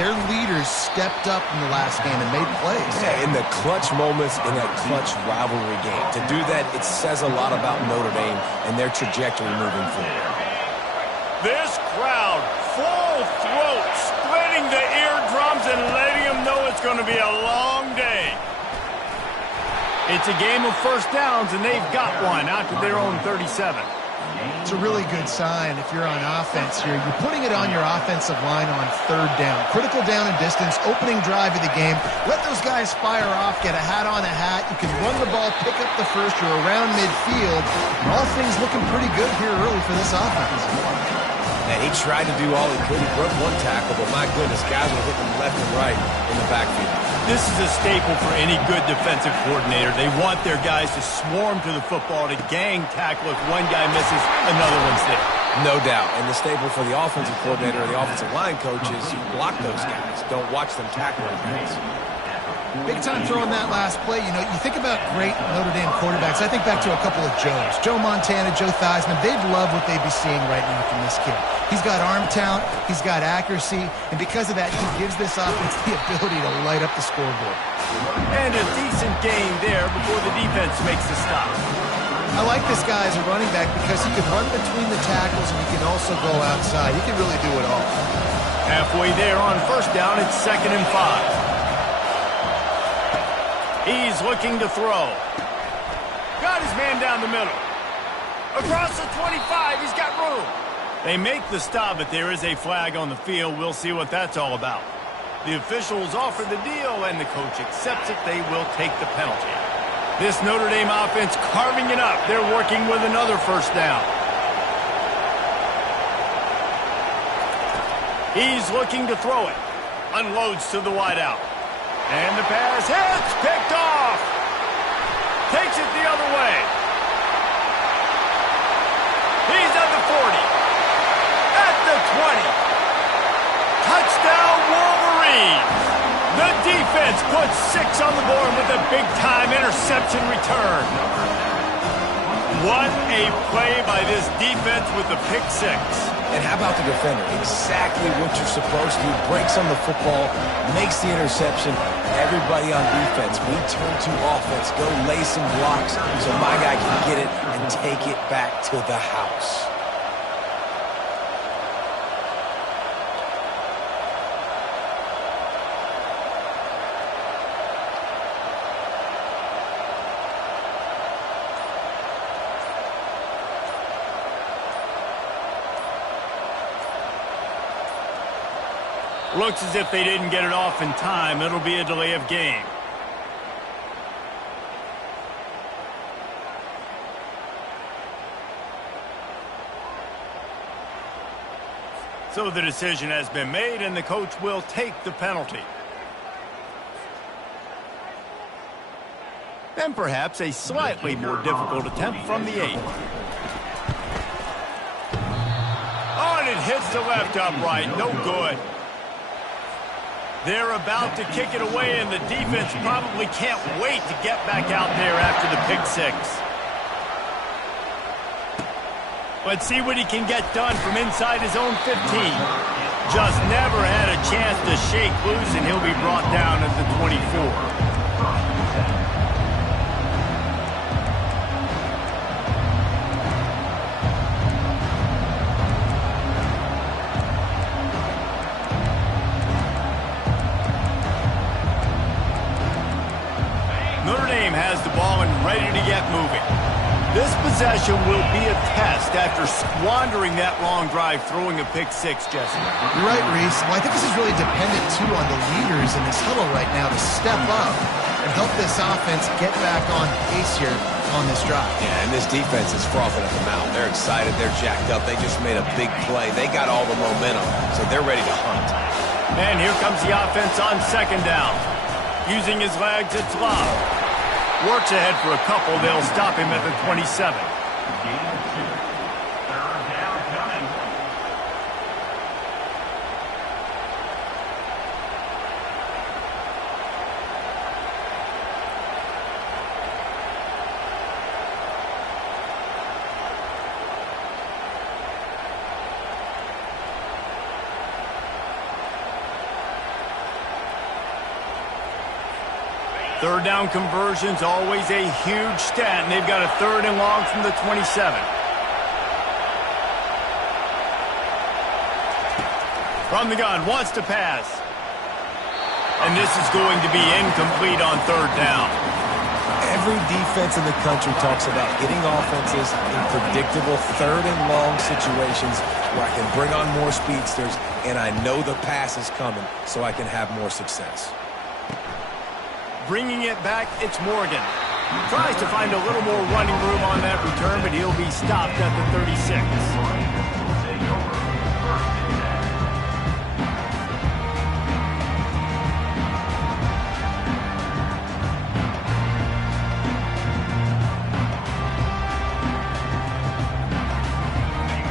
their leaders stepped up in the last game and made plays. Yeah, in the clutch moments in that clutch rivalry game. To do that, it says a lot about Notre Dame and their trajectory moving forward. This crowd, full throat, splitting the eardrums and letting them know it's going to be a long day. It's a game of first downs, and they've got one out to their own 37. It's a really good sign if you're on offense here. You're putting it on your offensive line on third down. Critical down and distance, opening drive of the game. Let those guys fire off, get a hat on a hat. You can run the ball, pick up the first. You're around midfield. And all things looking pretty good here early for this offense. And he tried to do all he could. He broke one tackle, but my goodness, guys were hitting left and right in the backfield. This is a staple for any good defensive coordinator. They want their guys to swarm to the football, to gang tackle. If one guy misses, another one's there. No doubt. And the staple for the offensive coordinator or the offensive line coach is you block those guys. Don't watch them tackle those guys. Big time throwing that last play. You know, you think about great Notre Dame quarterbacks. I think back to a couple of Joes. Joe Montana, Joe Theismann. They'd love what they'd be seeing right now from this kid. He's got arm talent. He's got accuracy. And because of that, he gives this offense the ability to light up the scoreboard. And a decent gain there before the defense makes the stop. I like this guy as a running back because he can run between the tackles and he can also go outside. He can really do it all. Halfway there on first down, it's 2nd and 5. He's looking to throw. Got his man down the middle. Across the 25, he's got room. They make the stop, but there is a flag on the field. We'll see what that's all about. The officials offer the deal, and the coach accepts it. They will take the penalty. This Notre Dame offense carving it up. They're working with another first down. He's looking to throw it. Unloads to the wideout. And the pass hits, picked off. Takes it the other way. He's at the 40. At the 20. Touchdown Wolverines. The defense puts 6 on the board with a big-time interception return. What a play by this defense with the pick 6. And how about the defender? Exactly what you're supposed to do. Breaks on the football, makes the interception. Everybody on defense, we turn to offense. Go lay some blocks so my guy can get it and take it back to the house. Looks as if they didn't get it off in time. It'll be a delay of game. So the decision has been made, and the coach will take the penalty. And perhaps a slightly more difficult attempt from the 8. Oh, and it hits the left upright. No good. They're about to kick it away, and the defense probably can't wait to get back out there after the pick 6. Let's see what he can get done from inside his own 15. Just never had a chance to shake loose, and he'll be brought down at the 24. Has the ball and ready to get moving. This possession will be a test after squandering that long drive throwing a pick 6, Jesse. You're right, Reese. Well, I think this is really dependent, too, on the leaders in this huddle right now to step up and help this offense get back on pace here on this drive. Yeah, and this defense is frothing at the mouth. They're excited. They're jacked up. They just made a big play. They got all the momentum, so they're ready to hunt. And here comes the offense on 2nd down. Using his legs, it's Love. Works ahead for a couple. They'll stop him at the 27. Third down conversion's always a huge stat, and they've got a 3rd and long from the 27. From the gun, wants to pass. And this is going to be incomplete on 3rd down. Every defense in the country talks about hitting offenses in predictable 3rd and long situations where I can bring on more speedsters and I know the pass is coming so I can have more success. Bringing it back, it's Morgan. Tries to find a little more running room on that return, but he'll be stopped at the 36.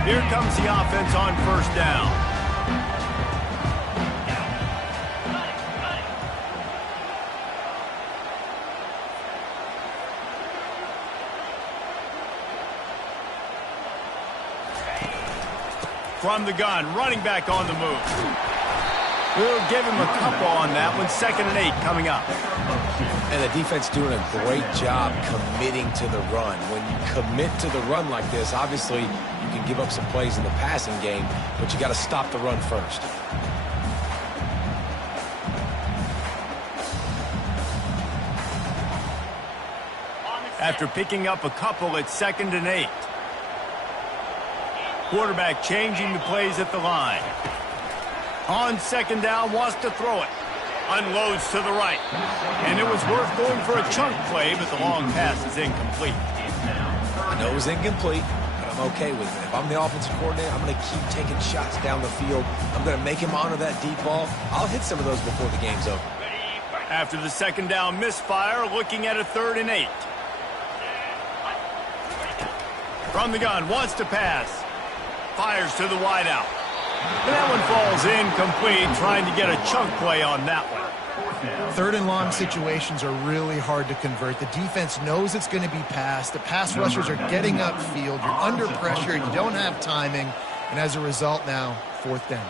Here comes the offense on 1st down. From the gun, running back on the move. We'll give him a couple on that one. 2nd and 8 coming up. And the defense doing a great job committing to the run. When you commit to the run like this, obviously you can give up some plays in the passing game, but you got to stop the run first. After picking up a couple, it's 2nd and 8. Quarterback changing the plays at the line. On 2nd down, wants to throw it. Unloads to the right. And it was worth going for a chunk play, but the long pass is incomplete. I know it was incomplete, but I'm okay with it. If I'm the offensive coordinator, I'm going to keep taking shots down the field. I'm going to make him honor that deep ball. I'll hit some of those before the game's over. After the 2nd down misfire, looking at a 3rd and 8. From the gun, wants to pass. Fires to the wideout. And that one falls incomplete, trying to get a chunk play on that one. 3rd and long situations are really hard to convert. The defense knows it's going to be passed. The pass rushers are getting upfield. You're under pressure. You don't have timing. And as a result now, 4th down.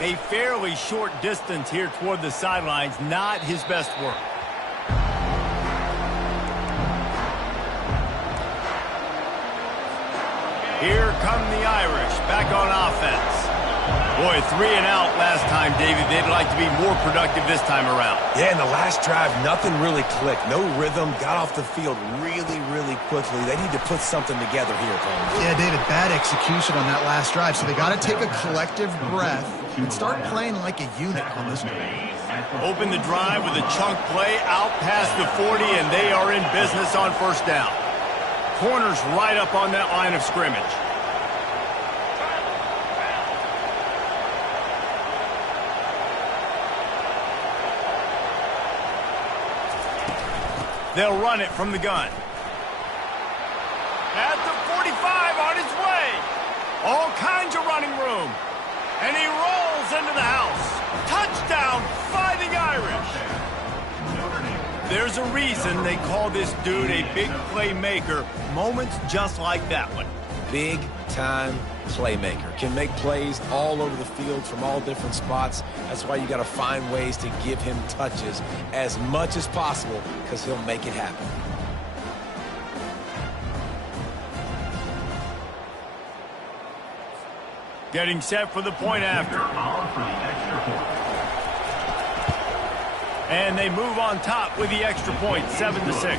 A fairly short distance here toward the sidelines. Not his best work. Here come the Irish, back on offense. Boy, 3 and out last time, David. They'd like to be more productive this time around. Yeah, in the last drive, nothing really clicked. No rhythm, got off the field really, really quickly. They need to put something together here, Coleman. Yeah, David, bad execution on that last drive. So they got to take a collective breath and start playing like a unit on this drive. Open the drive with a chunk play out past the 40, and they are in business on 1st down. Corners right up on that line of scrimmage. They'll run it from the gun. At the 45 on his way. All kinds of running room. And he rolls into the house. Touchdown, Fighting Irish. There's a reason they call this dude a big playmaker. Moments just like that one. Big-time playmaker. Can make plays all over the field from all different spots. That's why you got to find ways to give him touches as much as possible because he'll make it happen. Getting set for the point after. And they move on top with the extra point, 7-6.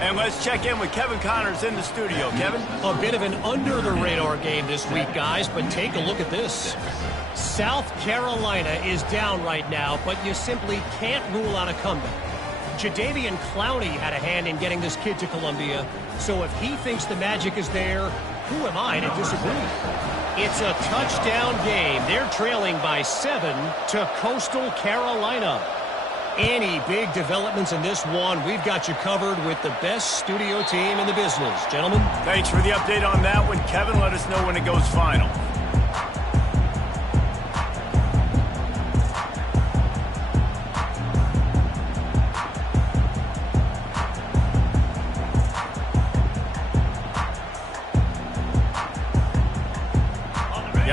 And let's check in with Kevin Connors in the studio. Kevin? A bit of an under-the-radar game this week, guys, but take a look at this. South Carolina is down right now, but you simply can't rule out a comeback. Jadeveon Clowney had a hand in getting this kid to Columbia, so if he thinks the magic is there, who am I to disagree? It's a touchdown game. They're trailing by 7 to Coastal Carolina. Any big developments in this one, we've got you covered with the best studio team in the business. Gentlemen? Thanks for the update on that one. Kevin, let us know when it goes final.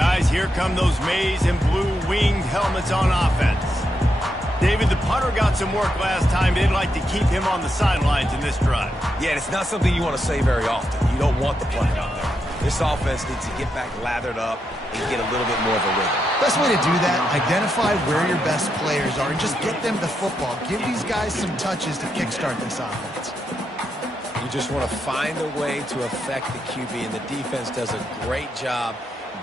Guys, here come those maize and blue winged helmets on offense. David, the punter got some work last time. They'd like to keep him on the sidelines in this drive. Yeah, and it's not something you want to say very often. You don't want the punter out there. This offense needs to get back lathered up and get a little bit more of a rhythm. Best way to do that, identify where your best players are and just get them the football. Give these guys some touches to kickstart this offense. You just want to find a way to affect the QB, and the defense does a great job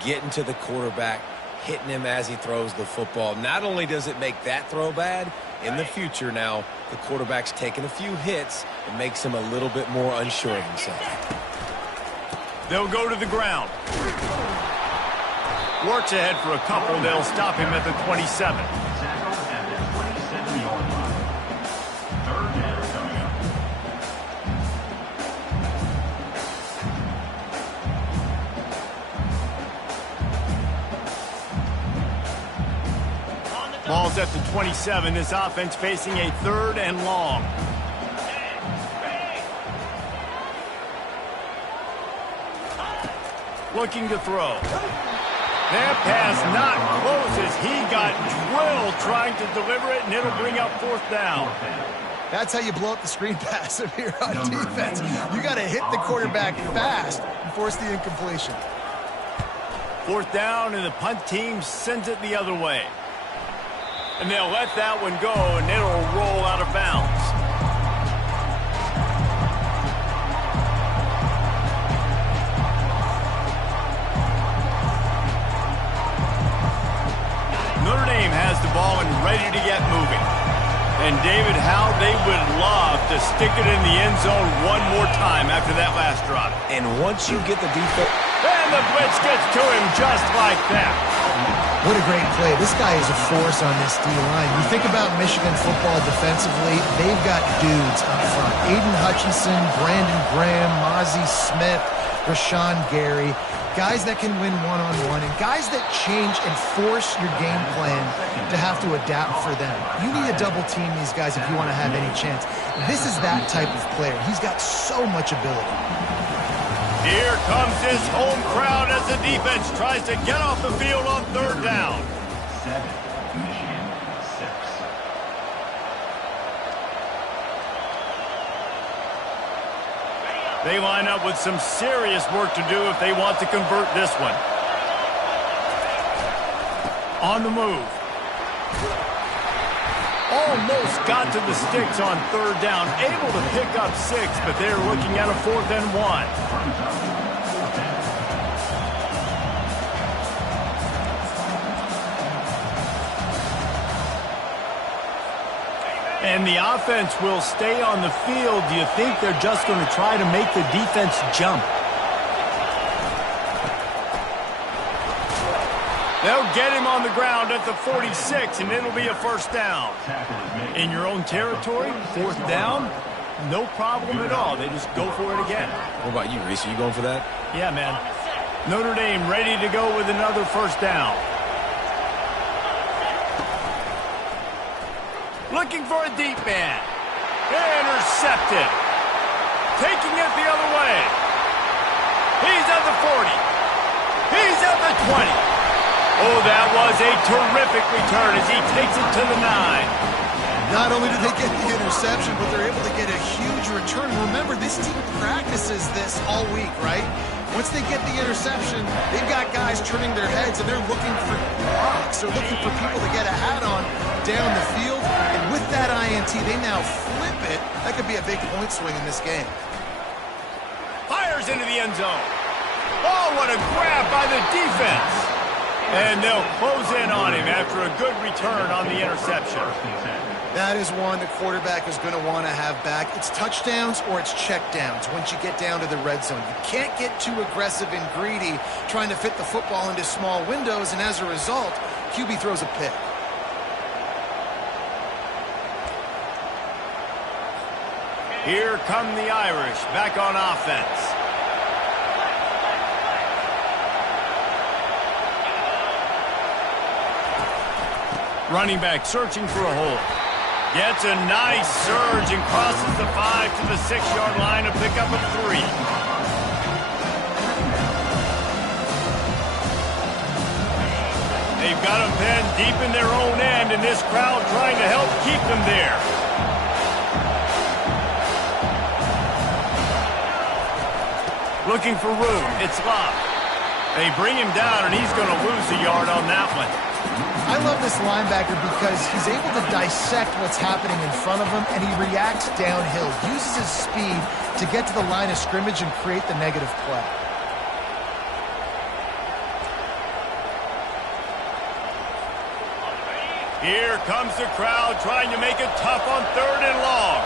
getting to the quarterback, hitting him as he throws the football. Not only does it make that throw bad, in the future now, the quarterback's taking a few hits and makes him a little bit more unsure of himself. They'll go to the ground. Works ahead for a couple. They'll stop him at the 27. Ball's at the 27. This offense facing a 3rd and long. Looking to throw. That pass not close as he got drilled trying to deliver it, and it'll bring up 4th down. That's how you blow up the screen pass if you're on defense. You got to hit the quarterback fast and force the incompletion. 4th down, and the punt team sends it the other way. And they'll let that one go, and it'll roll out of bounds. Notre Dame has the ball and ready to get moving. And David, how they would love to stick it in the end zone one more time after that last drive. And once you get the defense... And the blitz gets to him just like that. What a great play. This guy is a force on this D-line. You think about Michigan football defensively, they've got dudes up front. Aiden Hutchinson, Brandon Graham, Mozzie Smith, Rashawn Gary. Guys that can win one-on-one and guys that change and force your game plan to have to adapt for them. You need to double team these guys if you want to have any chance. This is that type of player. He's got so much ability. Here comes this home crowd as the defense tries to get off the field on 3rd down. 7, Michigan 6. They line up with some serious work to do if they want to convert this one. On the move. Almost got to the sticks on 3rd down. Able to pick up 6, but they're looking at a 4th and 1. And the offense will stay on the field. Do you think they're just going to try to make the defense jump? They'll get him on the ground at the 46, and it'll be a 1st down. In your own territory, 4th down, no problem at all. They just go for it again. What about you, Reese? Are you going for that? Yeah, man. Notre Dame ready to go with another 1st down. Looking for a deep man. Intercepted. Taking it the other way. He's at the 40. He's at the 20. Oh, that was a terrific return as he takes it to the 9. Not only did they get the interception, but they're able to get a huge return. Remember, this team practices this all week, right? Once they get the interception, they've got guys turning their heads, and they're looking for blocks. They're looking for people to get a hat on down the field. And with that INT, they now flip it. That could be a big point swing in this game. Fires into the end zone. Oh, what a grab by the defense. And they'll close in on him after a good return on the interception. That is one the quarterback is going to want to have back. It's touchdowns or it's checkdowns once you get down to the red zone. You can't get too aggressive and greedy trying to fit the football into small windows, and as a result, QB throws a pick. Here come the Irish back on offense. Running back searching for a hole. Gets a nice surge and crosses the 5 to the 6-yard line to pick up a 3. They've got them pinned deep in their own end, and this crowd trying to help keep them there. Looking for room. It's locked. They bring him down, and he's going to lose a yard on that one. I love this linebacker because he's able to dissect what's happening in front of him, and he reacts downhill, uses his speed to get to the line of scrimmage and create the negative play. Here comes the crowd trying to make it tough on 3rd and long.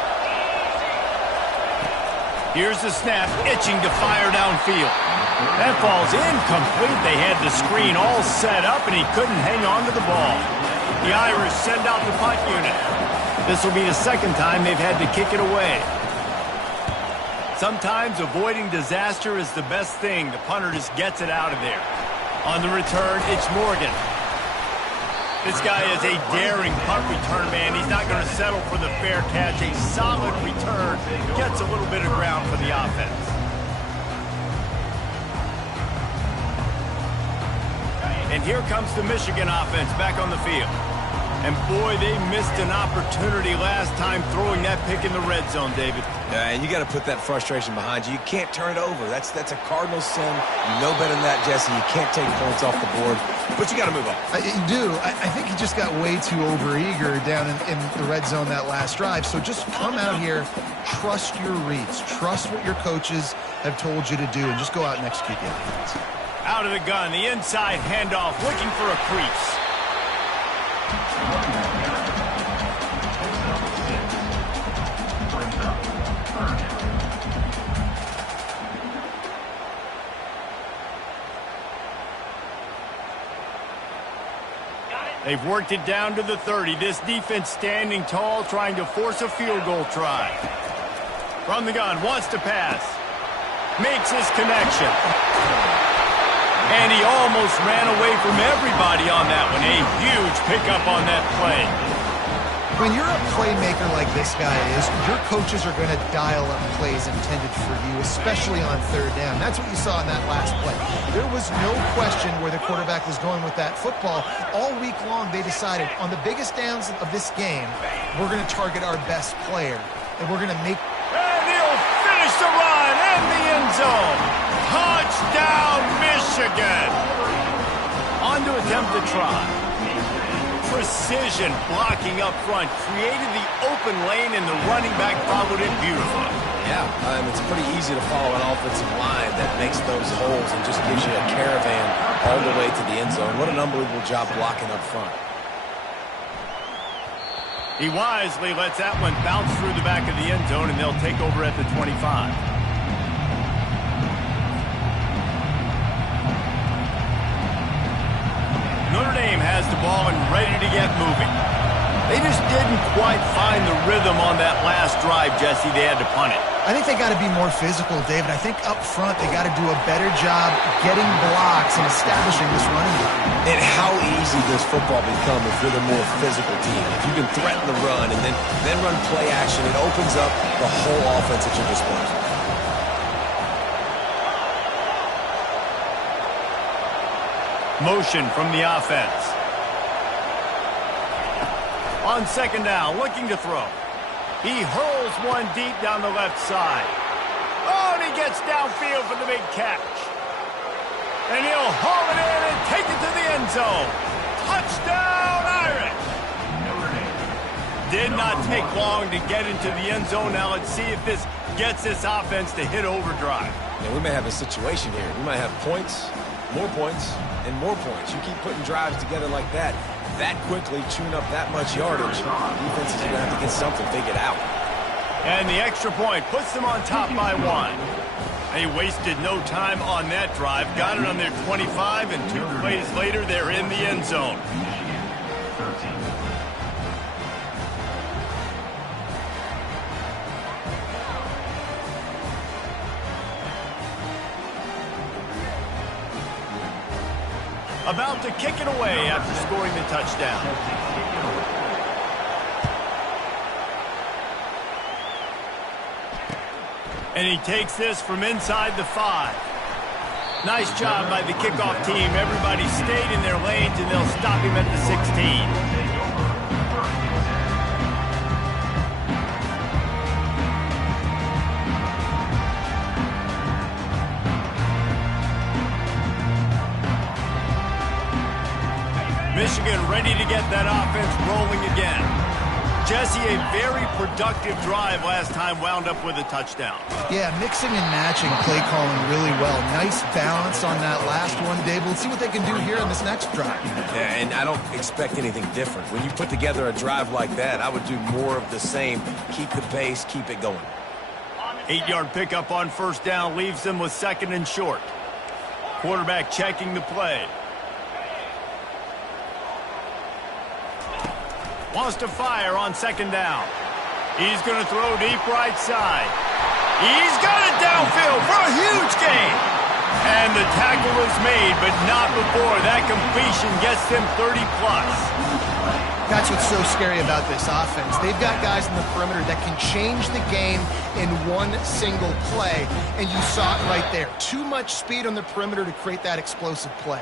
Here's the snap, itching to fire downfield. That ball's incomplete. They had the screen all set up, and he couldn't hang on to the ball. The Irish send out the punt unit. This will be the second time they've had to kick it away. Sometimes avoiding disaster is the best thing. The punter just gets it out of there. On the return, it's Morgan. This guy is a daring punt return man. He's not going to settle for the fair catch. A solid return gets a little bit of ground for the offense. And here comes the Michigan offense back on the field. And boy, they missed an opportunity last time throwing that pick in the red zone, David. Yeah, and you got to put that frustration behind you. You can't turn it over. That's a cardinal sin. You know better than that, Jesse. You can't take points off the board, but you got to move on. You do. I think he just got way too overeager down in the red zone that last drive. So just come out here, trust your reads, trust what your coaches have told you to do, and just go out and execute the offense. Out of the gun, the inside handoff, looking for a crease. They've worked it down to the 30. This defense standing tall, trying to force a field goal try. From the gun, wants to pass. Makes his connection. And he almost ran away from everybody on that one. A huge pickup on that play. When you're a playmaker like this guy is, your coaches are going to dial up plays intended for you, especially on 3rd down. That's what you saw in that last play. There was no question where the quarterback was going with that football. All week long, they decided on the biggest downs of this game, we're going to target our best player, and we're going to make... And he'll finish the run in the end zone. Touchdown, Michigan. On to attempt the try. Precision blocking up front, created the open lane, and the running back followed it beautifully. Yeah, it's pretty easy to follow an offensive line that makes those holes and just gives you a caravan all the way to the end zone. What an unbelievable job blocking up front. He wisely lets that one bounce through the back of the end zone, and they'll take over at the 25. Notre Dame has the ball and ready to get moving. They just didn't quite find the rhythm on that last drive, Jesse. They had to punt it. I think they got to be more physical, David. I think up front they got to do a better job getting blocks and establishing this running game. And how easy does football become if you're the more physical team? If you can threaten the run and then run play action, it opens up the whole offense at your disposal. Motion from the offense. On 2nd down, looking to throw. He hurls one deep down the left side. Oh, and he gets downfield for the big catch. And he'll haul it in and take it to the end zone. Touchdown, Irish! Did not take long to get into the end zone. Now let's see if this gets this offense to hit overdrive. Yeah, we may have a situation here. We might have points, more points, and more points. You keep putting drives together like that quickly, chewing up that much yardage, defense is going to have to get something figured out. And the extra point puts them on top by 1. They wasted no time on that drive. Got it on their 25, and 2 plays later, they're in the end zone. About to kick it away after scoring the touchdown. And he takes this from inside the 5. Nice job by the kickoff team. Everybody stayed in their lanes, and they'll stop him at the 16. Michigan ready to get that offense rolling again. Jesse, a very productive drive last time, wound up with a touchdown. Yeah, mixing and matching play calling really well. Nice balance on that last one, Dave. Let's see what they can do here in this next drive. Yeah, and I don't expect anything different. When you put together a drive like that, I would do more of the same. Keep the pace, keep it going. 8-yard pickup on first down leaves them with 2nd and short. Quarterback checking the play. Wants to fire on 2nd down. He's going to throw deep right side. He's got it downfield for a huge gain. And the tackle is made, but not before that completion gets them 30-plus. That's what's so scary about this offense. They've got guys in the perimeter that can change the game in one single play, and you saw it right there. Too much speed on the perimeter to create that explosive play.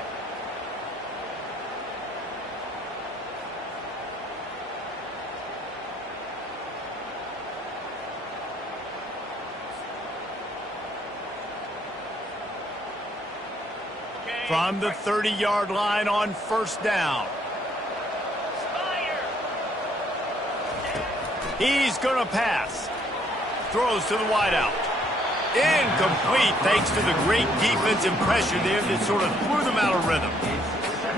From the 30-yard line on first down. He's going to pass. Throws to the wideout. Incomplete thanks to the great defensive pressure there that sort of threw them out of rhythm.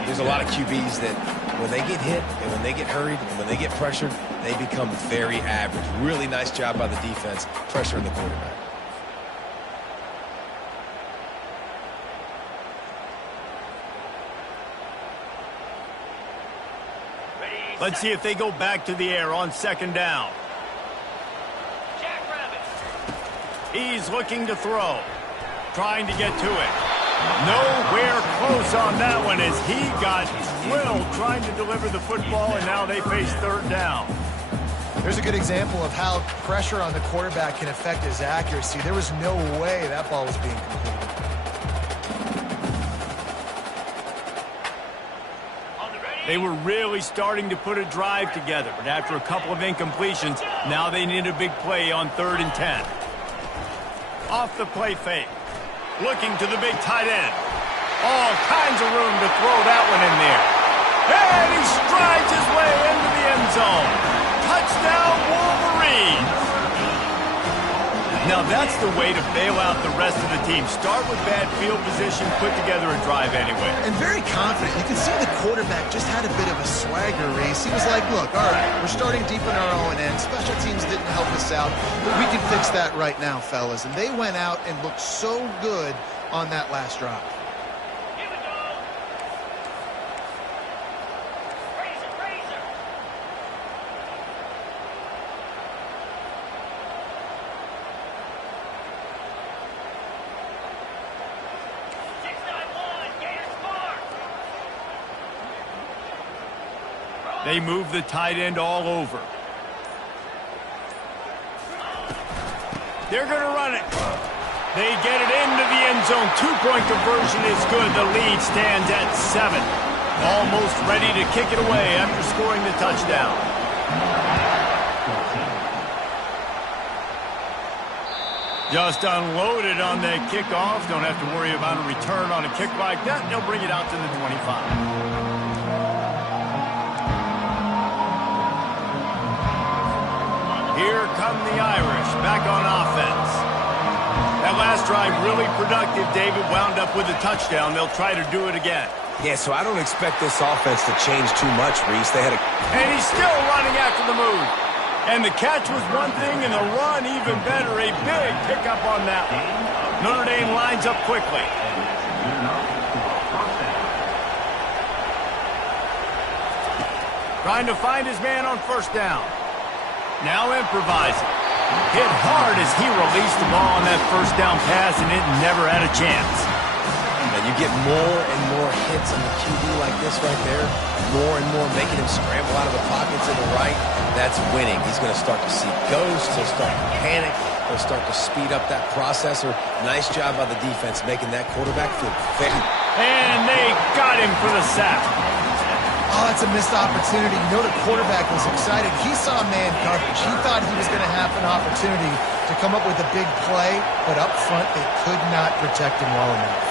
There's a lot of QBs that when they get hit and when they get hurried and when they get pressured, they become very average. Really nice job by the defense pressuring the quarterback. Let's see if they go back to the air on 2nd down. He's looking to throw. Trying to get to it. Nowhere close on that one as he got drilled trying to deliver the football, and now they face 3rd down. There's a good example of how pressure on the quarterback can affect his accuracy. There was no way that ball was being completed. They were really starting to put a drive together, but after a couple of incompletions, now they need a big play on 3rd and 10. Off the play fake. Looking to the big tight end. All kinds of room to throw that one in there. And he strides his way into the end zone. Touchdown, Wolverines! Now that's the way to bail out the rest of the team. Start with bad field position, put together a drive anyway. And very confident. You can see the quarterback just had a bit of a swagger race. He was like, look, all right, we're starting deep in our own end. Special teams didn't help us out, but we can fix that right now, fellas. And they went out and looked so good on that last drive. They move the tight end all over. They're going to run it. They get it into the end zone. 2-point conversion is good. The lead stands at 7. Almost ready to kick it away after scoring the touchdown. Just unloaded on that kickoff. Don't have to worry about a return on a kick like that. They'll bring it out to the 25. Here come the Irish, back on offense. That last drive really productive. David wound up with a touchdown. They'll try to do it again. Yeah, so I don't expect this offense to change too much, Reese. And he's still running after the move. And the catch was one thing, and the run even better. A big pickup on that one. Notre Dame lines up quickly. Trying to find his man on first down. Now improvising. Hit hard as he released the ball on that first down pass, and it never had a chance. And you get more and more hits on the QB like this right there. More and more making him scramble out of the pocket to the right. That's winning. He's going to start to see ghosts. He'll start to panic. They'll start to speed up that process. Nice job by the defense making that quarterback feel very... And they got him for the sack. Oh, that's a missed opportunity. You know the quarterback was excited. He saw man coverage. He thought he was going to have an opportunity to come up with a big play, but up front they could not protect him well enough.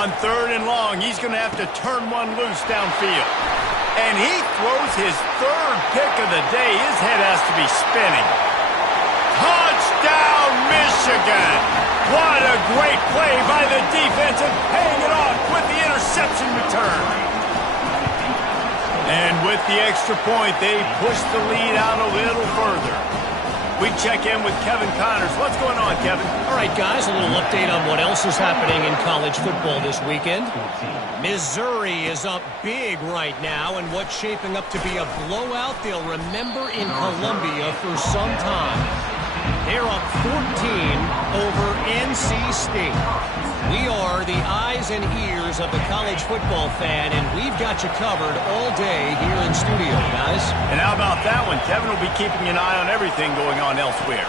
On 3rd and long, he's going to have to turn one loose downfield. And he throws his 3rd pick of the day. His head has to be spinning. Touchdown, Michigan! What a great play by the defense and paying it off with the interception return. And with the extra point, they push the lead out a little further. We check in with Kevin Connors. What's going on, Kevin? All right, guys, a little update on what else is happening in college football this weekend. Missouri is up big right now in what's shaping up to be a blowout they'll remember in Columbia for some time. They're up 14 over NC State. We are the eyes and ears of the college football fan, and we've got you covered all day here in studio, guys. And how about that one? Kevin will be keeping an eye on everything going on elsewhere.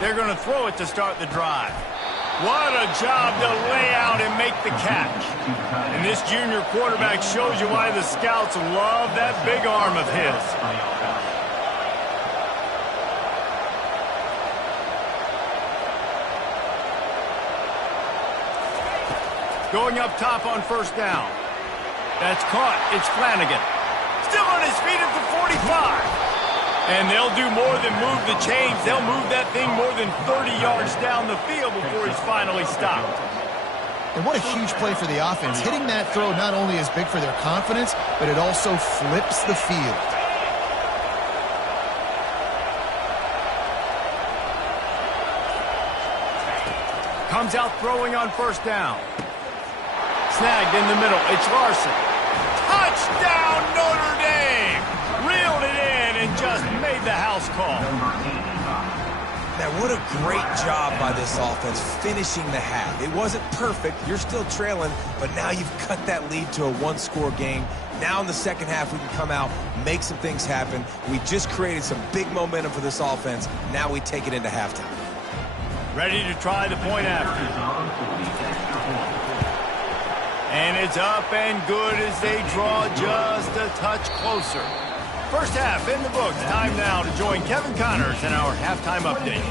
They're going to throw it to start the drive. What a job to lay out and make the catch. And this junior quarterback shows you why the scouts love that big arm of his. Going up top on 1st down. That's caught. It's Flanagan. Still on his feet at the 45. And they'll do more than move the chains. They'll move that thing more than 30 yards down the field before he's finally stopped. And what a huge play for the offense. Hitting that throw not only is big for their confidence, but it also flips the field. Comes out throwing on 1st down. Snagged in the middle. It's Larson. Touchdown, Notre Dame! Reeled it in and just made the house call. Now, what a great job by this offense finishing the half. It wasn't perfect. You're still trailing, but now you've cut that lead to a one-score game. Now in the second half, we can come out, make some things happen. We just created some big momentum for this offense. Now we take it into halftime. Ready to try the point after. And it's up and good as they draw just a touch closer. First half in the books. Time now to join Kevin Connors in our halftime update.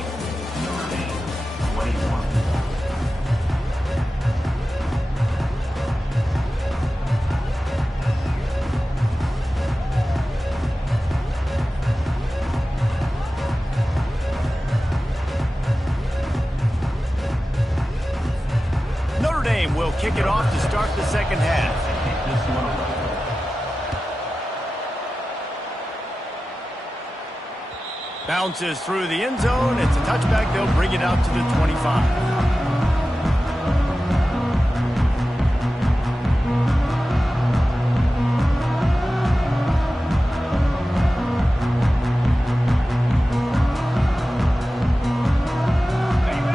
Notre Dame will kick it off to start the second half. Bounces through the end zone. It's a touchback. They'll bring it out to the 25.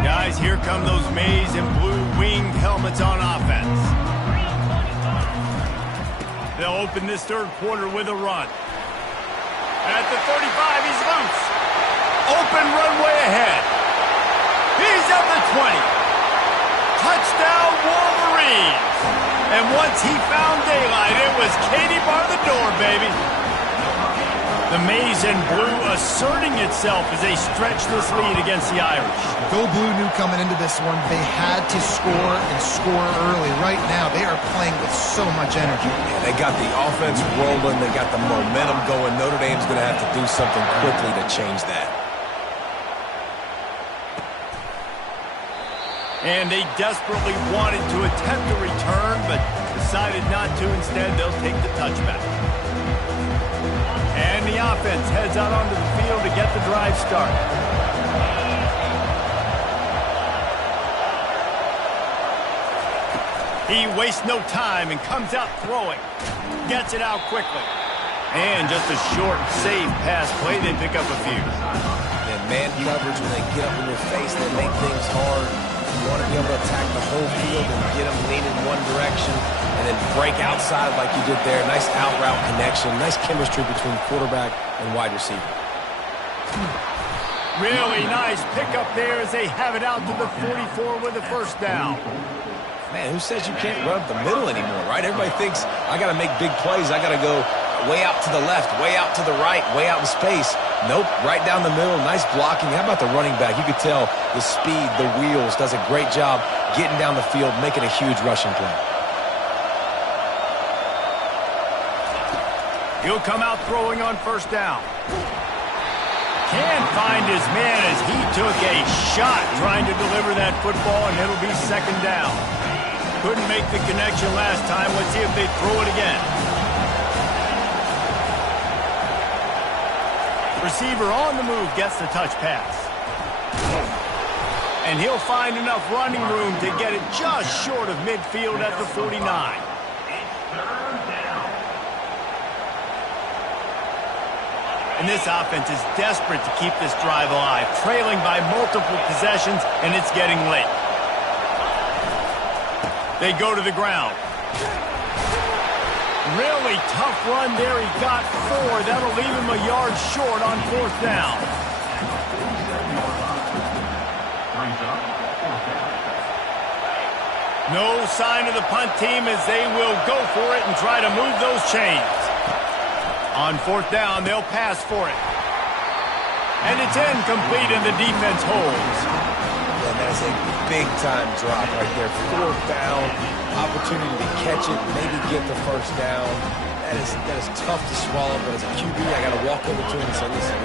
Guys, here come those maize and blue winged helmets on offense. They'll open this third quarter with a run. At the 35, he's loose. Open runway ahead. He's at the 20. Touchdown, Wolverines. And once he found daylight, it was Katie bar the door, baby. The maize and blue asserting itself as they stretch this lead against the Irish. Go Blue knew coming into this one they had to score and score early. Right now, they are playing with so much energy. Yeah, they got the offense rolling. They got the momentum going. Notre Dame's going to have to do something quickly to change that. And they desperately wanted to attempt a return, but decided not to. Instead, they'll take the touchback. And the offense heads out onto the field to get the drive started. He wastes no time and comes out throwing. Gets it out quickly. And just a short, safe pass play, they pick up a few. And man coverage, when they get up in your face, they make things hard. You want to be able to attack the whole field and get them leaning one direction and then break outside like you did there. Nice out route connection. Nice chemistry between quarterback and wide receiver. Really nice pickup there as they have it out to the 44 with a first down. Man, who says you can't run up the middle anymore, right? Everybody thinks I got to make big plays. I got to go way out to the left, way out to the right, way out in space. Nope, right down the middle. Nice blocking. How about the running back? You could tell the speed, the wheels, does a great job getting down the field, making a huge rushing play. He'll come out throwing on first down. Can't find his man as he took a shot trying to deliver that football, and it'll be second down. Couldn't make the connection last time. Let's see if they throw it again. Receiver on the move gets the touch pass. And he'll find enough running room to get it just short of midfield at the 49. And this offense is desperate to keep this drive alive, trailing by multiple possessions, and it's getting late. They go to the ground. Really tough run there. He got 4. That'll leave him a yard short on fourth down. No sign of the punt team as they will go for it and try to move those chains. On fourth down, they'll pass for it. And it's incomplete, and the defense holds. And that's a big-time drop right there. Fourth down, opportunity to catch it, maybe get the first down. That is tough to swallow, but as a QB, I got to walk over to him and say, listen,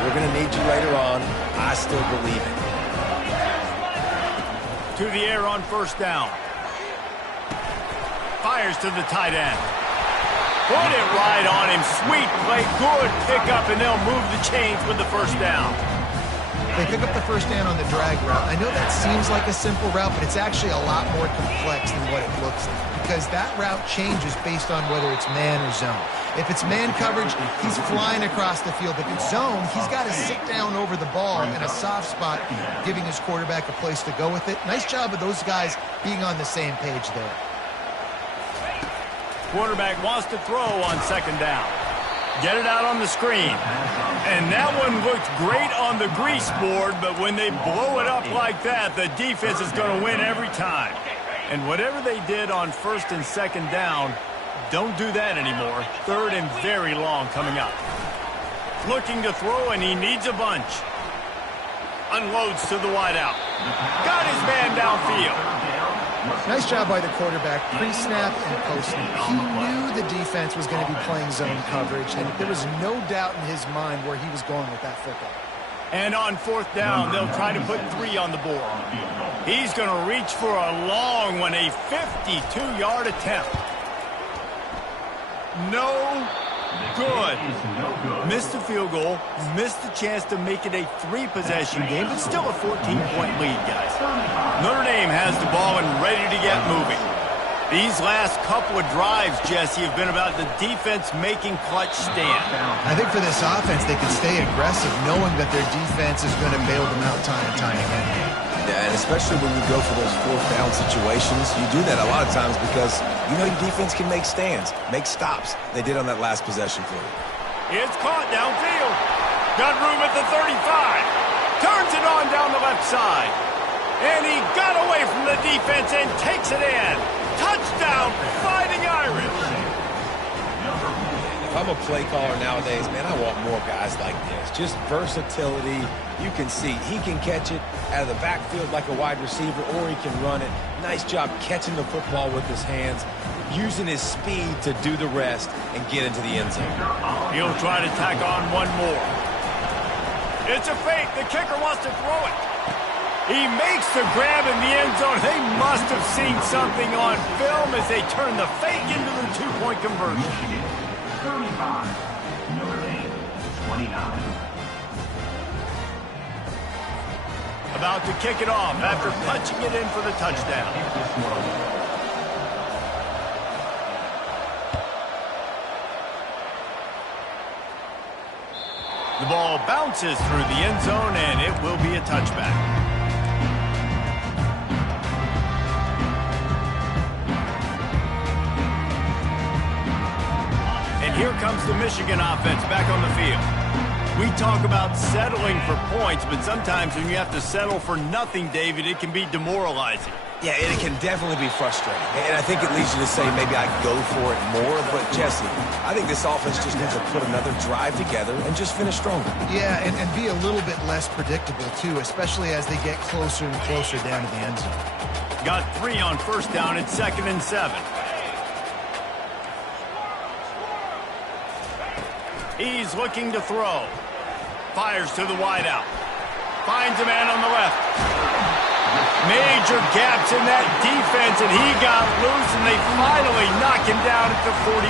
we're going to need you later on. I still believe it. To the air on first down. Fires to the tight end. Put it right on him. Sweet play. Good pickup, and they'll move the chains with the first down. They pick up the first down on the drag route. I know that seems like a simple route, but it's actually a lot more complex than what it looks like because that route changes based on whether it's man or zone. If it's man coverage, he's flying across the field. If it's zone, he's got to sit down over the ball in a soft spot, giving his quarterback a place to go with it. Nice job of those guys being on the same page there. Quarterback wants to throw on second down. Get it out on the screen. And that one looked great on the grease board, but when they blow it up like that, the defense is going to win every time. And whatever they did on first and second down, don't do that anymore. Third and very long coming up. Looking to throw, and he needs a bunch. Unloads to the wideout. Got his man downfield. Nice job by the quarterback, pre-snap and post-snap. He knew the defense was going to be playing zone coverage, and there was no doubt in his mind where he was going with that football. And on fourth down, they'll try to put 3 on the board. He's going to reach for a long one, a 52-yard attempt. No good. Missed the field goal, missed the chance to make it a 3-possession game, but still a 14-point lead, guys. Notre Dame has the ball and ready to get moving. These last couple of drives, Jesse, have been about the defense making clutch stand. I think for this offense, they can stay aggressive knowing that their defense is going to bail them out time and time again. Yeah, and especially when you go for those fourth down situations, you do that a lot of times because you know your defense can make stands, make stops. They did on that last possession for you. It's caught downfield. Got room at the 35. Turns it on down the left side. And he got away from the defense and takes it in. Touchdown, Fighting Irish. If I'm a play caller nowadays, man, I want more guys like this. Just versatility. You can see he can catch it out of the backfield like a wide receiver, or he can run it. Nice job catching the football with his hands, using his speed to do the rest and get into the end zone. He'll try to tack on one more. It's a fake. The kicker wants to throw it. He makes the grab in the end zone. They must have seen something on film as they turn the fake into the 2-point conversion. Michigan, 35. Notre Dame, 29. About to kick it off after punching it in for the touchdown. The ball bounces through the end zone, and it will be a touchback. comes the Michigan offense back on the field. We talk about settling for points, but sometimes when you have to settle for nothing, David, it can be demoralizing. Yeah, and it can definitely be frustrating. And I think it leads you to say maybe I go for it more. But, Jesse, I think this offense just needs to put another drive together and just finish stronger. Yeah, and be a little bit less predictable, too, especially as they get closer and closer down to the end zone. Got 3 on first down. It's 2nd and 7. He's looking to throw. Fires to the wideout. Finds a man on the left. Major gaps in that defense, and he got loose, and they finally knock him down at the 41.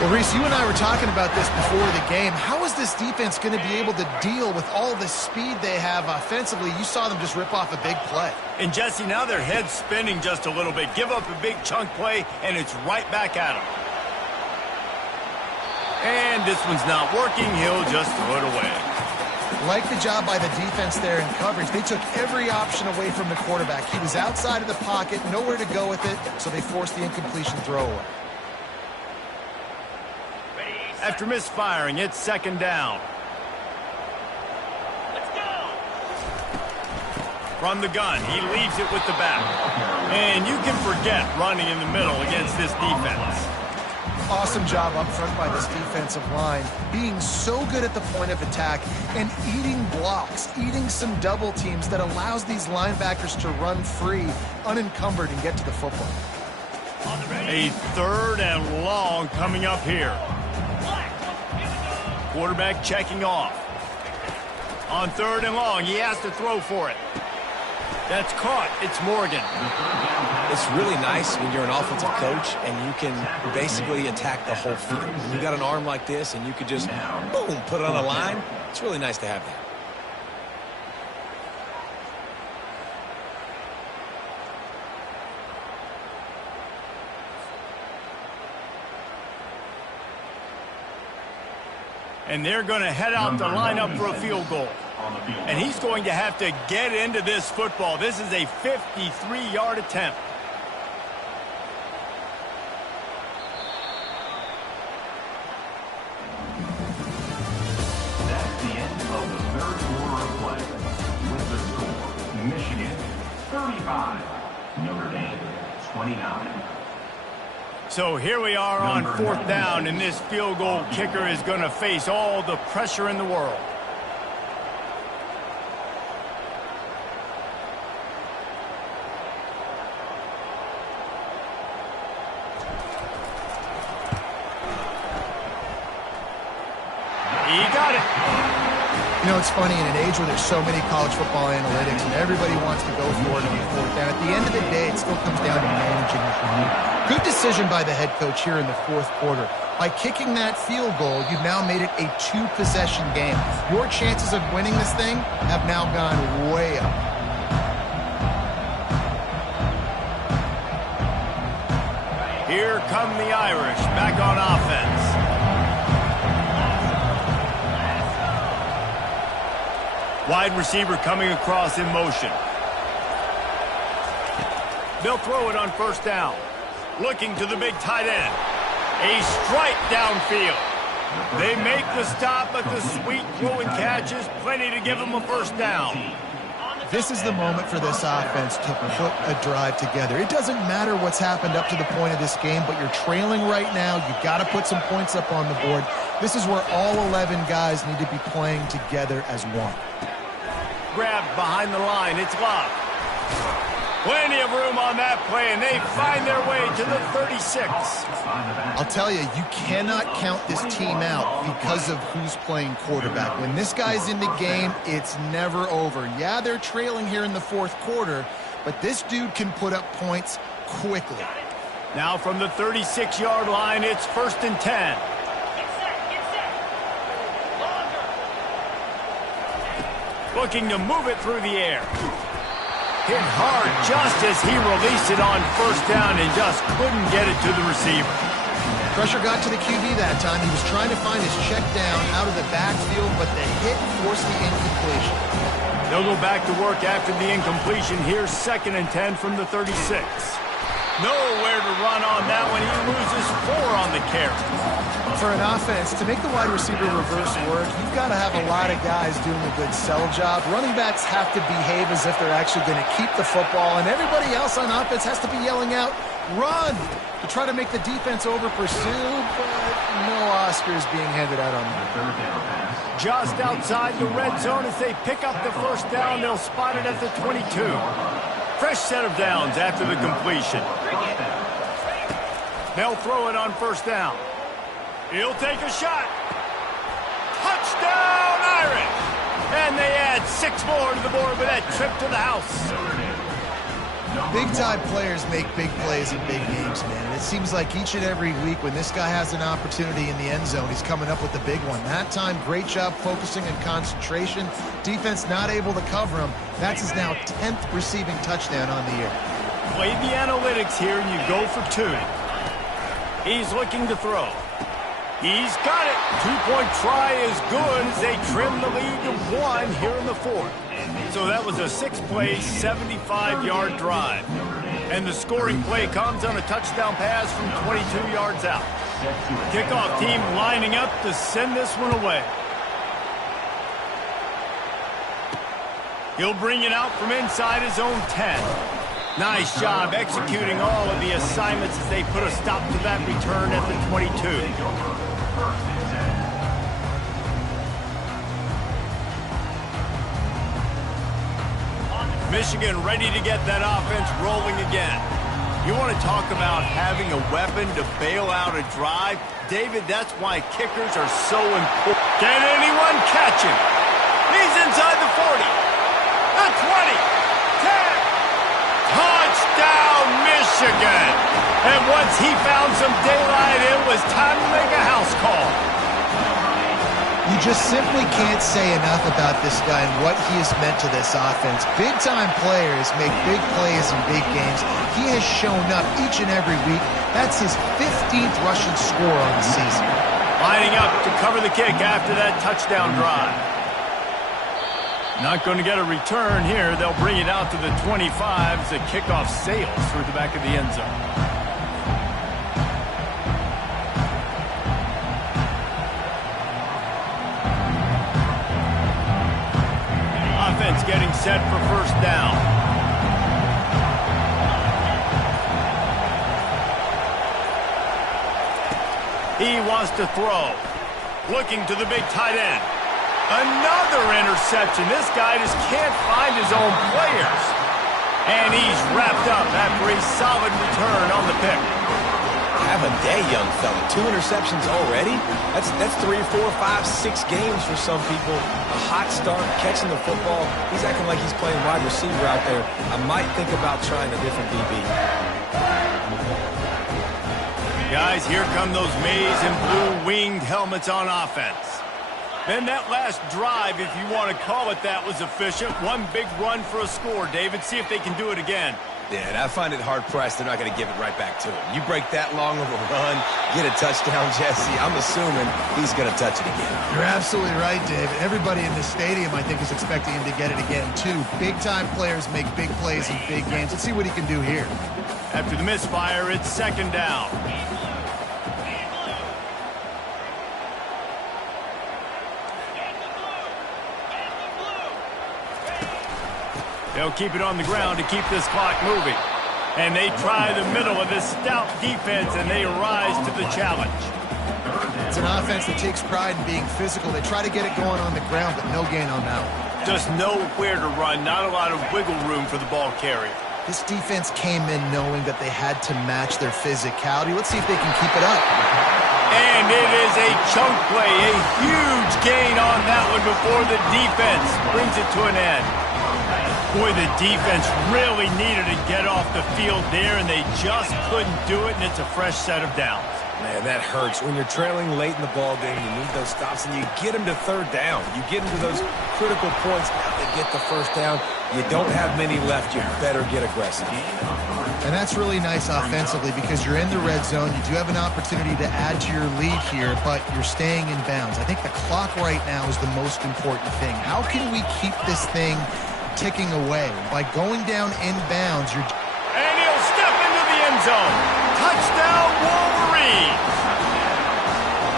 Well, Reese, you and I were talking about this before the game. How is this defense going to be able to deal with all the speed they have offensively? You saw them just rip off a big play. And, Jesse, now their head's spinning just a little bit. Give up a big chunk play, and it's right back at them. And this one's not working. He'll just throw it away. Like the job by the defense there in coverage. They took every option away from the quarterback. He was outside of the pocket, nowhere to go with it, so they forced the incompletion throwaway. After misfiring, it's 2nd down. Let's go. From the gun, he leaves it with the back. And you can forget running in the middle against this defense. Awesome job up front by this defensive line, being so good at the point of attack and eating blocks, eating some double teams that allows these linebackers to run free, unencumbered, and get to the football. A 3rd and long coming up here. Quarterback checking off. On 3rd and long, he has to throw for it. That's caught. It's Morgan. It's really nice when you're an offensive coach and you can basically attack the whole field. When you got an arm like this and you could just, boom, put it on a line, it's really nice to have that. And they're going to head out to line up for a field goal. And he's going to have to get into this football. This is a 53-yard attempt. That's the end of the 3rd quarter of play. With the score, Michigan 35, Notre Dame 29. So here we are on 4th down, and this field goal kicker is going to face all the pressure in the world. He got it. You know, it's funny, in an age where there's so many college football analytics and everybody wants to go for it on 4th down, at the end of the day, it still comes down to managing the clock. Good decision by the head coach here in the 4th quarter. By kicking that field goal, you've now made it a 2-possession game. Your chances of winning this thing have now gone way up. Here come the Irish back on offense. Wide receiver coming across in motion. They'll throw it on 1st down. Looking to the big tight end. A strike downfield. They make the stop, but the sweet throw and catch is plenty to give them a 1st down. This is the moment for this offense to put a drive together. It doesn't matter what's happened up to the point of this game, but you're trailing right now. You've got to put some points up on the board. This is where all 11 guys need to be playing together as one. Grabbed behind the line. It's Love. Plenty of room on that play, and they find their way to the 36. I'll tell you, you cannot count this team out because of who's playing quarterback. When this guy's in the game, it's never over. Yeah, they're trailing here in the 4th quarter, but this dude can put up points quickly. Now from the 36-yard line, it's 1st and 10. Looking to move it through the air. Hit hard just as he released it on 1st down and just couldn't get it to the receiver. Pressure got to the QB that time. He was trying to find his check down out of the backfield, but the hit forced the incompletion. They'll go back to work after the incompletion. Here's 2nd and 10 from the 36. Nowhere to run on that one. He loses 4 on the carry. For an offense, to make the wide receiver reverse work, you've got to have a lot of guys doing a good sell job. Running backs have to behave as if they're actually going to keep the football, and everybody else on offense has to be yelling out, run, to try to make the defense over-pursue, but no Oscars being handed out on that. Just outside the red zone as they pick up the first down. They'll spot it at the 22. Fresh set of downs after the completion. They'll throw it on first down. He'll take a shot. Touchdown, Irish! And they add 6 more to the board with that trip to the house. Big-time players make big plays in big games, man. And it seems like each and every week when this guy has an opportunity in the end zone, he's coming up with the big one. That time, great job focusing and concentration. Defense not able to cover him. That's his now 10th receiving touchdown on the year. Play the analytics here, and you go for 2. He's looking to throw. He's got it. 2-point try is good as they trim the lead to 1 here in the 4th. So that was a 6-play, 75-yard drive. And the scoring play comes on a touchdown pass from 22 yards out. Kickoff team lining up to send this one away. He'll bring it out from inside his own 10. Nice job executing all of the assignments as they put a stop to that return at the 22. Michigan ready to get that offense rolling again. You want to talk about having a weapon to bail out a drive? David, that's why kickers are so important. Can anyone catch him? He's inside the 40. The 20. 10. Touchdown, Michigan! And once he found some daylight, it was time to make a house call. You just simply can't say enough about this guy and what he has meant to this offense. Big-time players make big plays in big games. He has shown up each and every week. That's his 15th rushing score on the season. Lining up to cover the kick after that touchdown drive. Not going to get a return here. They'll bring it out to the 25 as the kickoff sails through the back of the end zone. Offense getting set for first down. He wants to throw. Looking to the big tight end. Another interception. This guy just can't find his own players. And he's wrapped up after a solid return on the pick. Have a day, young fella. 2 interceptions already? That's 3, 4, 5, 6 games for some people. A hot start, catching the football. He's acting like he's playing wide receiver out there. I might think about trying a different DB. Guys, here come those maize and blue winged helmets on offense. Then that last drive, if you want to call it that, was efficient. One big run for a score, David. See if they can do it again. Yeah, and I find it hard-pressed they're not going to give it right back to him. You break that long of a run, get a touchdown, Jesse, I'm assuming he's going to touch it again. You're absolutely right, Dave. Everybody in the stadium, I think, is expecting him to get it again, too. Big-time players make big plays in big games. Let's see what he can do here. After the misfire, it's second down. They'll keep it on the ground to keep this clock moving. And they try the middle of this stout defense, and they rise to the challenge. It's an offense that takes pride in being physical. They try to get it going on the ground, but no gain on that one. Just nowhere to run, not a lot of wiggle room for the ball carrier. This defense came in knowing that they had to match their physicality. Let's see if they can keep it up. And it is a chunk play, a huge gain on that one before the defense brings it to an end. Boy, the defense really needed to get off the field there, and they just couldn't do it, and it's a fresh set of downs. Man, that hurts. When you're trailing late in the ball game, you need those stops, and you get them to third down. You get them to those critical points. Now they get the first down. You don't have many left. You better get aggressive. And that's really nice offensively because you're in the red zone. You do have an opportunity to add to your lead here, but you're staying in bounds. I think the clock right now is the most important thing. How can we keep this thing ticking away? By going down in bounds, you're... And he'll step into the end zone. Touchdown, Wolverines!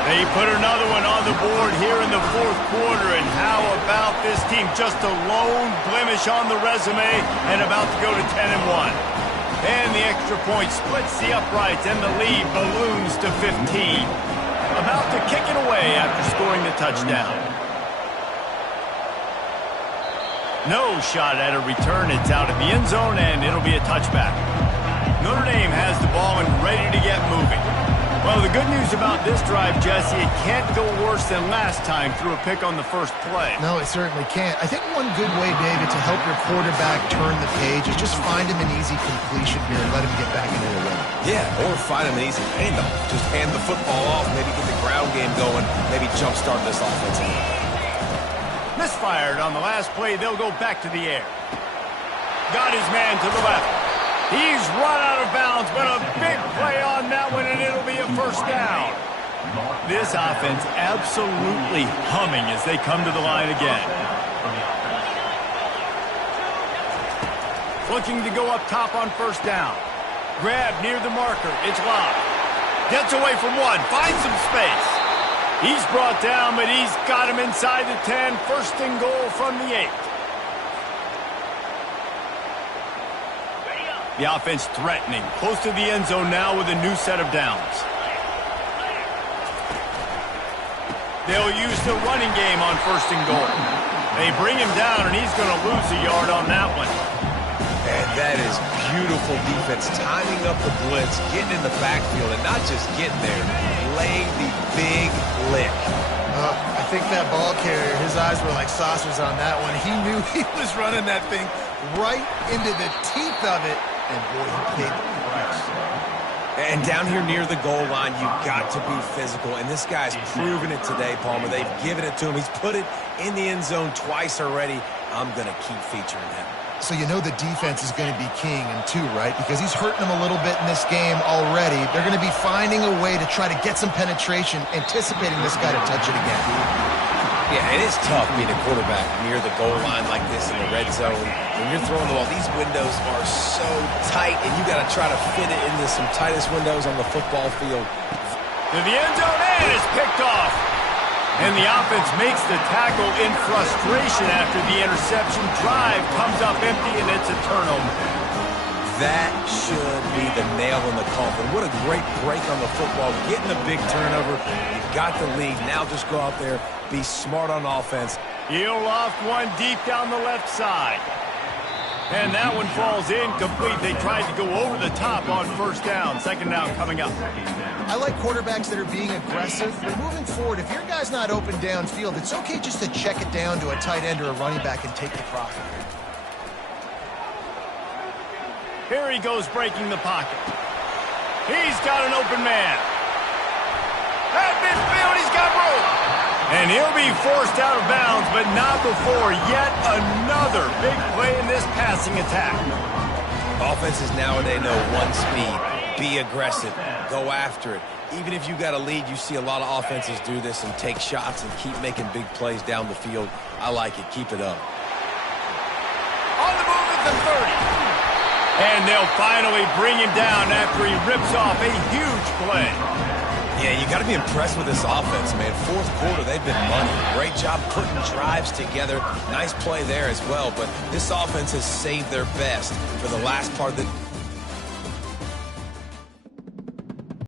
They put another one on the board here in the fourth quarter, and how about this team? Just a lone blemish on the resume and about to go to 10-1. And the extra point splits the uprights, and the lead balloons to 15. About to kick it away after scoring the touchdown. No shot at a return. It's out of the end zone, and it'll be a touchback. Notre Dame has the ball and ready to get moving. Well, the good news about this drive, Jesse, it can't go worse than last time through a pick on the first play. No, it certainly can't. I think one good way, David, to help your quarterback turn the page is just find him an easy completion here and let him get back into the rhythm. Yeah, or find him an easy handoff. Just hand the football off, maybe get the ground game going, maybe jumpstart this offense. Misfired on the last play. They'll go back to the air. Got his man to the left. He's run out of bounds, but a big play on that one, and it'll be a first down. This offense absolutely humming as they come to the line again. Looking to go up top on first down. Grab near the marker. It's locked. Gets away from one. Finds some space. He's brought down, but he's got him inside the 10. First and goal from the 8. The offense threatening. Close to the end zone now with a new set of downs. They'll use the running game on first and goal. They bring him down, and he's going to lose a yard on that one. And that is beautiful defense, timing up the blitz, getting in the backfield, and not just getting there, laying the big lick. I think that ball carrier, his eyes were like saucers on that one. He knew he was running that thing right into the teeth of it, and boy, he paid the price. And down here near the goal line, you've got to be physical, and this guy's proven it today, Palmer. They've given it to him. He's put it in the end zone twice already. I'm going to keep featuring him. So you know the defense is going to be king in two, right? Because he's hurting them a little bit in this game already. They're going to be finding a way to try to get some penetration, anticipating this guy to touch it again. Yeah, it is tough being a quarterback near the goal line like this in the red zone. When you're throwing the ball, these windows are so tight, and you got to try to fit it into some tightest windows on the football field. To the end zone, and it's picked off. And the offense makes the tackle in frustration after the interception. Drive comes up empty, and it's a turnover. That should be the nail in the coffin. What a great break on the football. Getting a big turnover. You've got the lead. Now just go out there, be smart on offense. He'll loft one deep down the left side. And that one falls incomplete. They tried to go over the top on first down. Second down coming up. I like quarterbacks that are being aggressive. But moving forward, if your guy's not open downfield, it's okay just to check it down to a tight end or a running back and take the profit. Here he goes breaking the pocket. He's got an open man. At midfield, he's got room. And he'll be forced out of bounds, but not before yet another big play in this passing attack. Offenses nowadays know one speed. Be aggressive. Go after it. Even if you got a lead, you see a lot of offenses do this and take shots and keep making big plays down the field. I like it. Keep it up. On the move at the 30. And they'll finally bring him down after he rips off a huge play. Yeah, you got to be impressed with this offense, man. Fourth quarter, they've been money. Great job putting drives together. Nice play there as well, but this offense has saved their best for the last part of the